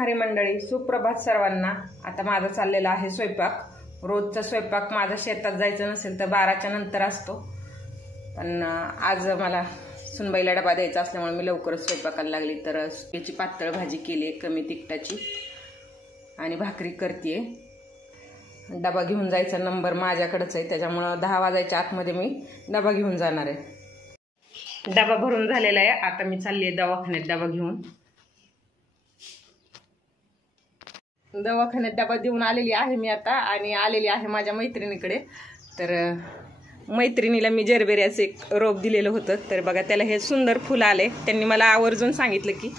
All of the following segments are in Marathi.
विघ्नहरी मंडळी, सुप्रभात सर्वांना। आता माझा चाललेला आहे स्वयंपाक। रोजचा स्वयंपाक माझा शेतात जायचं नसेल तर 12च्या नंतर असतो, पण आज मला सुनबाईला डबा द्यायचा असल्यामुळे मी लवकरच स्वयंपाकाला लागली। तर याची पातळ भाजी केली कमी तिखटाची आणि भाकरी करते। डबा घेऊन जायचा नंबर माझ्याकडेच आहे, त्याच्यामुळे 10 वाजायच्या आतमध्ये मी डबा घेऊन जाणार आहे। डबा भरून झालेला आहे, आता मी चालली आहे दवाखान्यात डबा घेऊन। दवाखान्यात डबा देऊन आलेली आहे मी आता, आणि आलेली आहे माझ्या मैत्रिणीकडे। तर मैत्रिणीला मी जरबेऱ्याचं एक रोप दिलेलं होतं, तर बघा त्याला हे सुंदर फुल आले। त्यांनी मला आवर्जून सांगितलं की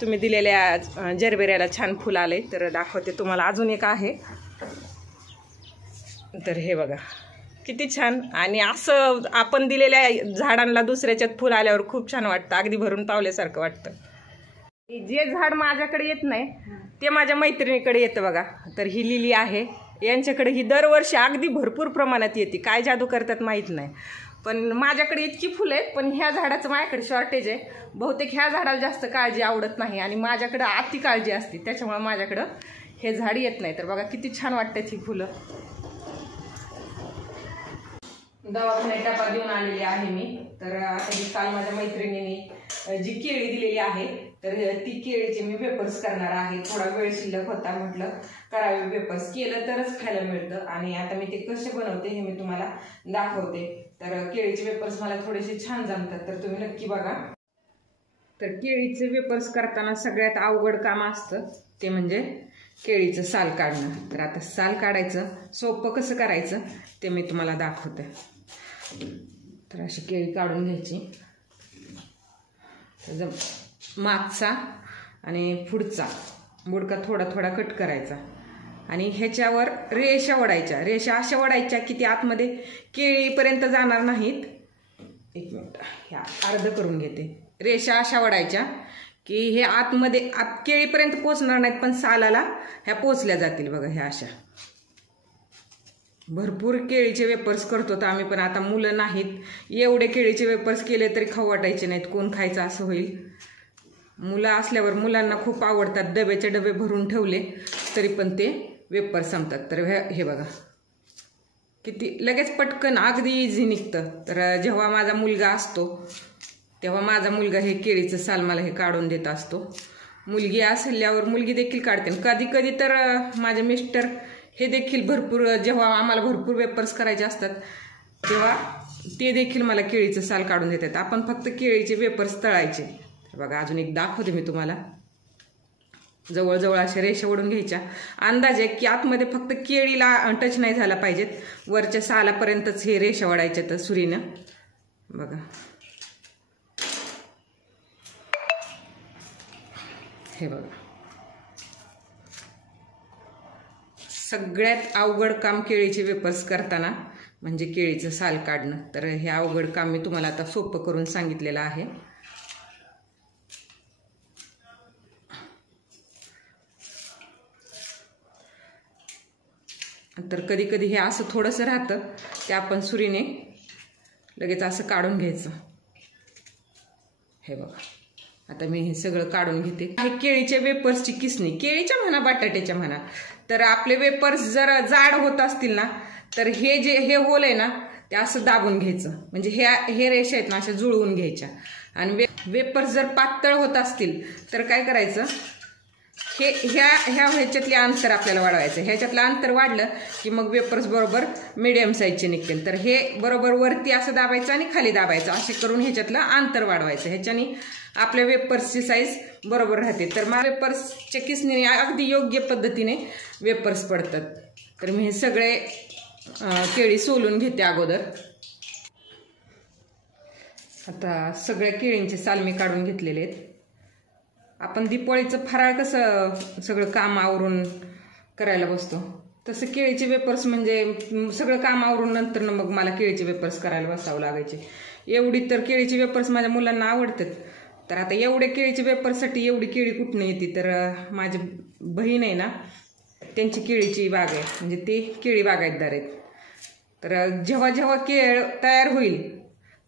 तुम्ही दिलेल्या जरबेऱ्याला छान फुल आले, तर दाखवते तुम्हाला। अजून एक आहे, तर हे बघा किती छान। आणि असं आपण दिलेल्या झाडांना दुसऱ्याच्यात फुल आल्यावर खूप छान वाटतं, अगदी भरून पावल्यासारखं वाटतं। जे झाड माझ्याकडे येत नाही ते माझ्या मैत्रिणीकडे येतं बघा। तर ही लिली आहे, यांच्याकडे ही दरवर्षी अगदी भरपूर प्रमाणात येते। काय जादू करतात माहीत नाही, पण माझ्याकडे इतकी फुलं आहेत, पण ह्या झाडाचं माझ्याकडे शॉर्टेज आहे। बहुतेक ह्या झाडाला जास्त काळजी आवडत नाही आणि माझ्याकडे अति काळजी असते, त्याच्यामुळे माझ्याकडं हे झाड येत नाही। तर बघा किती छान वाटतात ही फुलं। दवाखान्यात डबा देऊन आलेली आहे मी। तर आता ही काल माझ्या मैत्रिणीने जी केळी दिलेली आहे, तर ती केळीचे मी वेपर्स करणार आहे। थोडा वेळ शिल्लक होता, म्हटलं करावे वेपर्स, केलं तरच खायला मिळतं। आणि आता मी ते कसे बनवते हे मी तुम्हाला दाखवते। तर केळीचे वेपर्स मला थोडेसे छान जमतात, तर तुम्ही नक्की बघा। तर केळीचे वेपर्स करताना सगळ्यात अवघड काम असतं ते म्हणजे केळीचं साल काढणं। तर आता साल काढायचं सोपं कसं करायचं ते मी तुम्हाला दाखवते। तर अशी केळी काढून घ्यायची, मागचा आणि पुढचा बुडका थोडा थोडा कट करायचा आणि ह्याच्यावर रेषा ओढायच्या। रेषा अशा ओढायच्या की ती आतमध्ये केळीपर्यंत जाणार नाहीत। एक मिनिट, ह्या अर्ध करून घेते। रेषा अशा ओढायच्या की हे आतमध्ये केळीपर्यंत पोचणार नाहीत, पण सालाला ह्या पोचल्या जातील बघा। ह्या अशा भरपूर केळीचे वेपर्स करतो तर आम्ही, पण आता मुलं नाहीत, एवढे केळीचे वेपर्स केले तरी खाऊ वाटायचे नाहीत, कोण खायचं असं होईल। मुलं असल्यावर मुलांना खूप आवडतात, डब्याचे डबे भरून ठेवले तरी पण ते वेपर संपतात। तर हे बघा किती लगेच पटकन अगदी इझी निघतं। तर जेव्हा माझा मुलगा असतो तेव्हा माझा मुलगा हे केळीचं साल मला हे काढून देत असतो। मुलगी असल्यावर मुलगी देखील काढते, कधी कधी तर माझे मिस्टर हे देखील भरपूर, जेव्हा आम्हाला भरपूर वेपर्स करायचे असतात तेव्हा ते देखील मला केळीचं साल काढून देतात। आपण फक्त केळीचे वेपर्स तळायचे। बघा अजून एक दाखवते मी तुम्हाला। जवळजवळ अशा रेषा ओढून घ्यायच्या, अंदाजे की आतमध्ये फक्त केळीला टच नाही झाला पाहिजेत, वरच्या सालापर्यंतच हे रेषा ओढायच्या तर सुरीनं। बघा हे बघा, सगळ्यात अवघड काम केळीचे वेपर्स करताना म्हणजे केळीचं साल काढणं। तर हे अवघड काम मी तुम्हाला आता सोपं करून सांगितलेलं आहे। तर कधी कधी हे असं थोडंसं राहतं, ते आपण सुरीने लगेच असं काढून घ्यायचं। हे बघा आता मी हे सगळं काढून घेते। हे केळीच्या वेपर्सची किसणी, केळीच्या म्हणा बटाट्याच्या म्हणा, तर आपले वेपर्स जर जाड होत असतील ना तर हे होल आहे ना ते असं दाबून घ्यायचं, म्हणजे हे रेषा आहेत ना अशा जुळवून घ्यायच्या। आणि वेपर्स जर पातळ होत असतील तर काय करायचं, ह्याच्यातले अंतर आपल्याला वाढवायचं। ह्याच्यातलं अंतर वाढलं की मग वेपर्स बरोबर मिडियम साईजचे निघतील। तर हे बरोबर वरती असं दाबायचं आणि खाली दाबायचं, असे करून ह्याच्यातलं अंतर वाढवायचं। ह्याच्याने आपल्या वेपर्सची साईज बरोबर राहते। तर मला वेपर्सच्या किसनीने अगदी योग्य पद्धतीने वेपर्स पडतात। तर मी हे सगळे केळी सोलून घेते अगोदर। आता सगळ्या केळींचे साल मी काढून घेतलेले आहेत। आपण दिवाळीचं फराळ कसं सगळं काम आवरून करायला बसतो, तसं केळीचे वेपर्स म्हणजे सगळं काम आवरून नंतर मग मला केळीचे वेपर्स करायला बसावं लागायचे। एवढी तर केळीचे वेपर्स माझ्या मुलांना आवडतात। तर आता एवढ्या केळीच्या वेपर्ससाठी एवढी केळी कुठून येते, तर माझी बहीण आहे ना त्यांची केळीची बाग आहे, म्हणजे ते केळी बागायतदार आहेत। तर जेव्हा जेव्हा केळ तयार होईल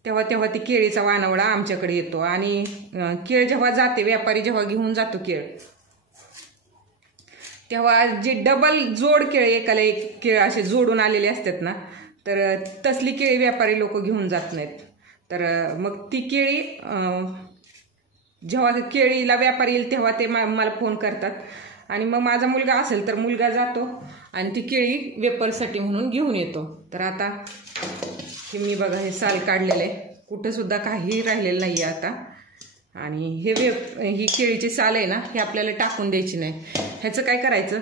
तेव्हा तेव्हा ती केळीचा वानवडा आमच्याकडे येतो, आणि केळ जेव्हा जाते, व्यापारी जेव्हा घेऊन जातो केळ, तेव्हा जे डबल जोड केळी एकाला एक केळ असे जोडून आलेले असतात ना, तर तसली केळी व्यापारी लोक घेऊन जात नाहीत. तर मग ती केळी जेव्हा केळीला व्यापारी येईल तेव्हा ते मला फोन करतात आणि मग माझा मुलगा असेल तर मुलगा जातो आणि ती केळी वेपर्ससाठी म्हणून घेऊन येतो. तर आता हे मी बघा हे साल काढलेलं आहे, कुठं सुद्धा काही राहिलेलं नाही आहे आता. आणि ही केळीची साल आहे ना, हे आपल्याला टाकून द्यायची नाही. ह्याचं काय करायचं,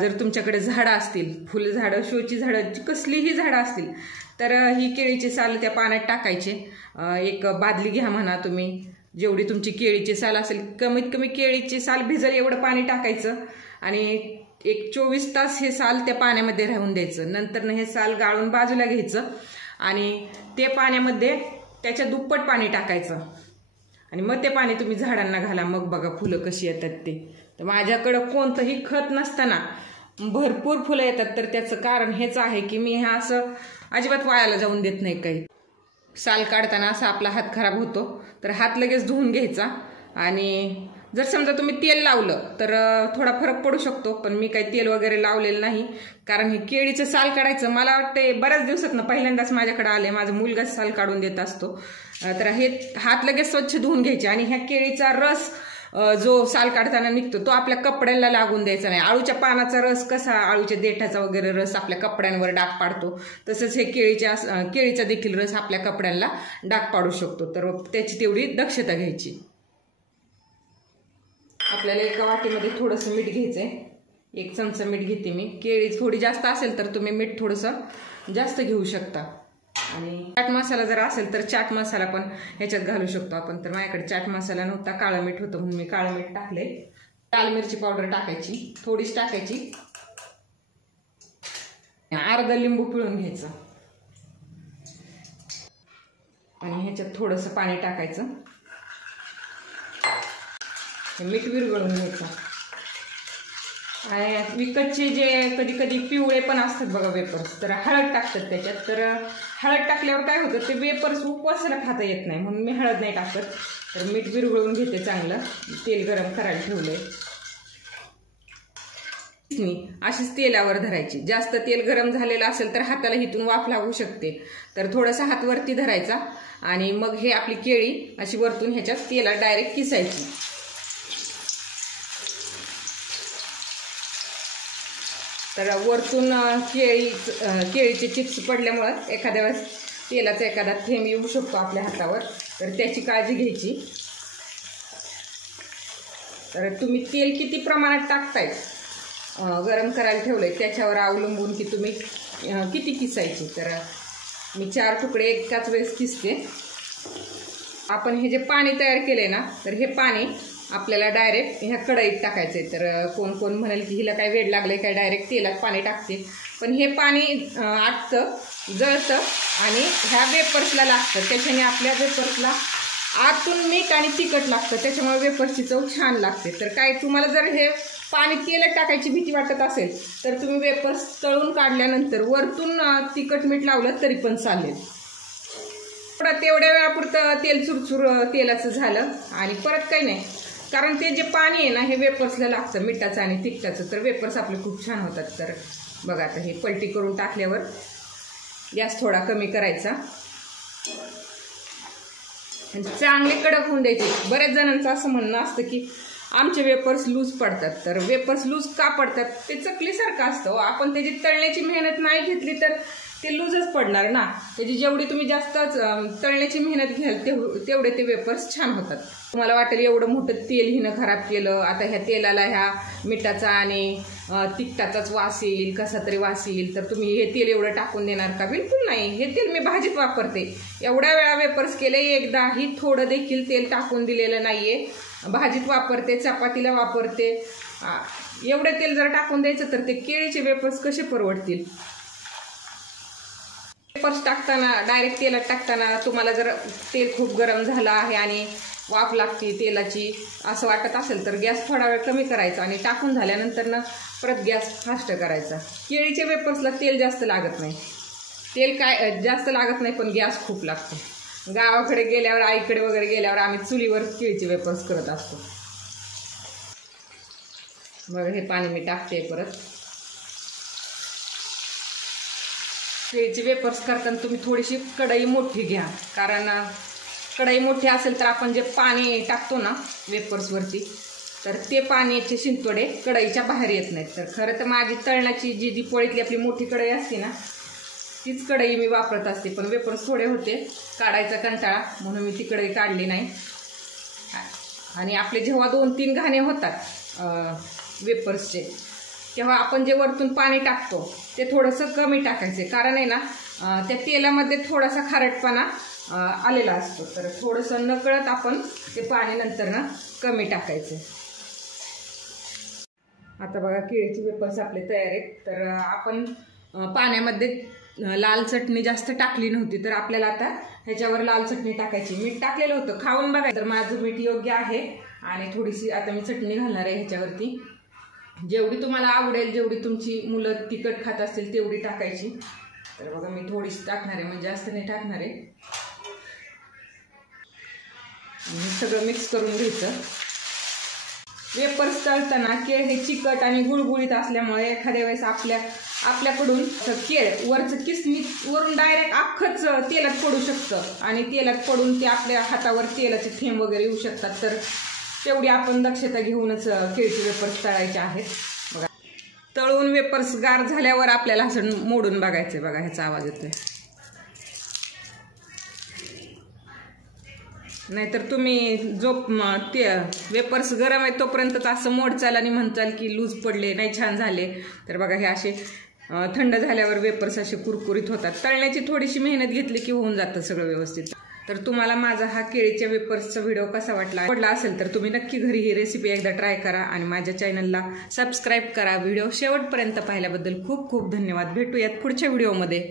जर तुमच्याकडे झाडं असतील, फुलझाडं, शोची झाडं, कसलीही झाडं असतील, तर ही केळीची साल त्या पाण्यात टाकायचे. एक बादली घ्या म्हणा तुम्ही, जेवढी तुमची केळीची साल असेल, कमीत कमी केळीची साल भिजल एवढं पाणी टाकायचं आणि एक 24 तास हे साल त्या पाण्यामध्ये राहून द्यायचं. नंतर हे साल गाळून बाजूला घ्यायचं आणि ते पाण्यामध्ये त्याच्या दुप्पट पाणी टाकायचं आणि मग ते पाणी तुम्ही झाडांना घाला. मग बघा फुलं कशी येतात ते. तर माझ्याकडं कोणतंही खत नसताना भरपूर फुलं येतात. तर त्याचं कारण हेच आहे की मी हे असं अजिबात वायाला जाऊन देत नाही. काही साल काढताना असा आपला हात खराब होतो तर हात लगेच धुवून घ्यायचा. आणि जर समजा तुम्ही तेल लावलं तर थोडा फरक पडू शकतो, पण मी काही तेल वगैरे लावलेलं नाही. कारण हे केळीचं साल काढायचं मला वाटते बऱ्याच दिवसात पहिल्यांदाच माझ्याकडे आले. माझा मुलगाच साल काढून देत असतो. तर हे हात लगेच स्वच्छ धुवून घ्यायचे आणि ह्या केळीचा रस जो साल काढताना निघतो तो आपल्या कपड्यांना लागून द्यायचा नाही. आळूच्या पानाचा रस कसा, आळूच्या देठाचा वगैरे रस आपल्या कपड्यांवर डाग पाडतो, तसंच हे केळीचा देखील रस आपल्या कपड्यांना डाग पाडू शकतो. तर त्याची तेवढी दक्षता घ्यायची. आपल्याला एका वाटीमध्ये थोडंसं मीठ घ्यायचंय. 1 चमचा मीठ घेते मी. केळी थोडी जास्त असेल तर तुम्ही मीठ थोडंसं जास्त घेऊ शकता. आणि चाट मसाला जर असेल तर चाट मसाला पण ह्याच्यात घालू शकतो आपण. तर माझ्याकडे चाट मसाला नव्हता, काळं मीठ होतं म्हणून मी काळं मीठ टाकले. लाल मिरची पावडर टाकायची, थोडीच टाकायची. अर्धा लिंबू पिळून घ्यायचं आणि ह्याच्यात थोडंसं पाणी टाकायचं. मीठ विरघळून घ्यायचं. आणि विकतचे जे कधी कधी पिवळे पण असतात बघा वेपर्स, तर हळद टाकतात त्याच्यात. तर हळद टाकल्यावर काय होतं, ते वेपर्स उपवासाला खाता येत नाही म्हणून मी हळद नाही टाकत. तर मीठ विरघळून घेते चांगलं. तेल गरम करायला ठेवलंय. अशीच तेलावर धरायची. जास्त तेल गरम झालेलं असेल तर हाताला हिथून वाफ लागू शकते. तर थोडासा हात वरती धरायचा आणि मग हे आपली केळी अशी वरतून ह्याच्यात तेलात डायरेक्ट किसायची. तर वरतून केळीचे चिप्स पडल्यामुळं एखाद्या वेळेस तेलाचा एखादा थेंब येऊ शकतो आपल्या हातावर. तर त्याची काळजी घ्यायची. तर तुम्ही तेल किती प्रमाणात टाकताय, गरम करायला ठेवलंय त्याच्यावर अवलंबून की तुम्ही किती किसायची. तर मी 4 तुकडे एकाच वेळेस किसते. आपण हे जे पाणी तयार केलंय ना, तर हे पाणी आपल्याला डायरेक्ट ह्या कढईत टाकायचंय. तर कोण कोण म्हणेल की हिला काय वेड लागलंय काय, डायरेक्ट तेलात पाणी टाकते. पण हे पाणी आटतं, जळतं आणि ह्या वेपर्सला लागतं. त्याच्याने आपल्या वेपर्सला आतून मीठ आणि तिखट लागतं, त्याच्यामुळे वेपर्सची चव छान लागते. तर काय तुम्हाला जर हे पाणी तेलात टाकायची भीती वाटत असेल तर तुम्ही वेपर्स तळून काढल्यानंतर वरतून तिखट मीठ लावलं तरी पण चालेल. तेवढ्या वेळापुरतं तेल चुरचुर तेलाचं झालं आणि परत काही नाही. कारण ते जे पाणी आहे ना, हे वेपर्सला लागतं मिठाचं आणि तिखटाचं. तर वेपर्स आपले खूप छान होतात. तर बघा आता हे पलटी करून टाकल्यावर गॅस थोडा कमी करायचा आणि चांगले कडक होऊन द्यायचे. बऱ्याच जणांचं असं म्हणणं असतं की आमचे वेपर्स लूज पडतात. तर वेपर्स लूज का पडतात, ते चकलीसारखं असतं. आपण त्याची तळण्याची मेहनत नाही घेतली तर ते लूजच पडणार ना. त्याची जेवढी तुम्ही जास्त तळण्याची मेहनत घ्याल तेवढे ते वेपर्स छान होतात. तुम्हाला वाटेल एवढं मोठं तेल हिनं खराब केलं, आता ह्या तेलाला ह्या मिठाचा आणि तिखटाचाच वास येईल, कसा तरी वास येईल, तर तुम्ही हे तेल एवढं टाकून देणार का? बिलकुल नाही. हे तेल मी भाजीत वापरते. एवढ्या वेळा वेपर्स केले, एकदाही थोडं देखील तेल टाकून दिलेलं नाहीये. भाजीत वापरते, चपातीला वापरते. एवढं तेल जर टाकून द्यायचं तर ते केळीचे वेपर्स कसे परवडतील. वेपर्स टाकताना डायरेक्ट तेलात टाकताना तुम्हाला जर तेल खूप गरम झालं आहे आणि वाफ लागते तेलाची असं वाटत असेल तर गॅस थोडा वेळ कमी करायचा आणि टाकून झाल्यानंतर ना परत गॅस फास्ट करायचा. केळीच्या वेपर्सला तेल जास्त लागत नाही. तेल काय जास्त लागत नाही पण गॅस खूप लागतो. गावाकडे गेल्यावर, आईकडे वगैरे गेल्यावर आम्ही चुलीवर केळीचे वेपर्स करत असतो. बघा हे पाणी मी टाकते परत. केळीचे वेपर्स करताना तुम्ही थोडीशी कढई मोठी घ्या, कारण कढई मोठी असेल तर आपण जे पाणी टाकतो ना वेपर्सवरती, तर ते पाण्याचे शिंतोडे कढईच्या बाहेर येत नाहीत. तर खरं तर माझी तळणाची जी दिपोळीतली आपली मोठी कढई असते ना, तीच कढई मी वापरत असते. पण वेपर्स थोडे होते, काढायचा कंटाळा म्हणून मी ती कढई काढली नाही. आणि आपले जेव्हा 2-3 घाणे होतात वेपर्सचे, तेव्हा आपण जे वरतून पाणी टाकतो ते थोडंसं कमी टाकायचे, कारण आहे ना त्या तेलामध्ये थोडासा खारटपणा आलेला असतो. तर थोडंसं नकळत आपण ते पाणी नंतर ना कमी टाकायचे. आता बघा केळीचे वेपर्स आपले तयार आहेत. तर आपण पाण्यामध्ये लाल चटणी जास्त टाकली नव्हती, तर आपल्याला आता ह्याच्यावर लाल चटणी टाकायची. मीठ टाकलेलं होतं, खाऊन बघा. तर माझं मीठ योग्य आहे आणि थोडीशी आता मी चटणी घालणार आहे ह्याच्यावरती. जेवढी तुम्हाला आवडेल, जेवढी तुमची मुलं तिखट खात असतील तेवढी टाकायची. तर बघा मी थोडीशी टाकणार आहे, म्हणजे जास्त नाही टाकणार आहे. आणि सगळं मिक्स करून घ्यायचं. वेपर्स तळताना केळ हे चिकट आणि गुळगुळीत असल्यामुळे एखाद्या वेळेस आपल्याकडून केळ वरचं किसमिस वरून डायरेक्ट अख्खंच तेलात पडू शकतं आणि तेलात पडून ते आपल्या हातावर तेलाचे थेंब वगैरे येऊ शकतात. तर तेवढी आपण दक्षता घेऊनच केळीचे वेपर्स तळायचे आहेत. बघा तळून वेपर्स गार झाल्यावर आपल्याला असं मोडून बघायचं. बघा ह्याचा आवाज येतोय. नाहीतर तुम्ही जो ते वेपर्स गरम आहे तोपर्यंतच असं मोडचाल आणि म्हणचाल की लूज पडले, नाही छान झाले. तर बघा हे असे थंड झाल्यावर वेपर्स असे कुरकुरीत होतात. तळण्याची थोडीशी मेहनत घेतली की होऊन जातं सगळं व्यवस्थित. तर तुम्हाला माझा हा केळीच्या वेपर्सचा व्हिडिओ कसा आवडला असेल तर तुम्ही नक्की घरी ही रेसिपी एकदा ट्राय करा आणि माझ्या चॅनलला सबस्क्राईब करा. व्हिडिओ शेवटपर्यंत पाहिल्याबद्दल खूप खूप धन्यवाद. भेटूयात पुढच्या व्हिडिओमध्ये.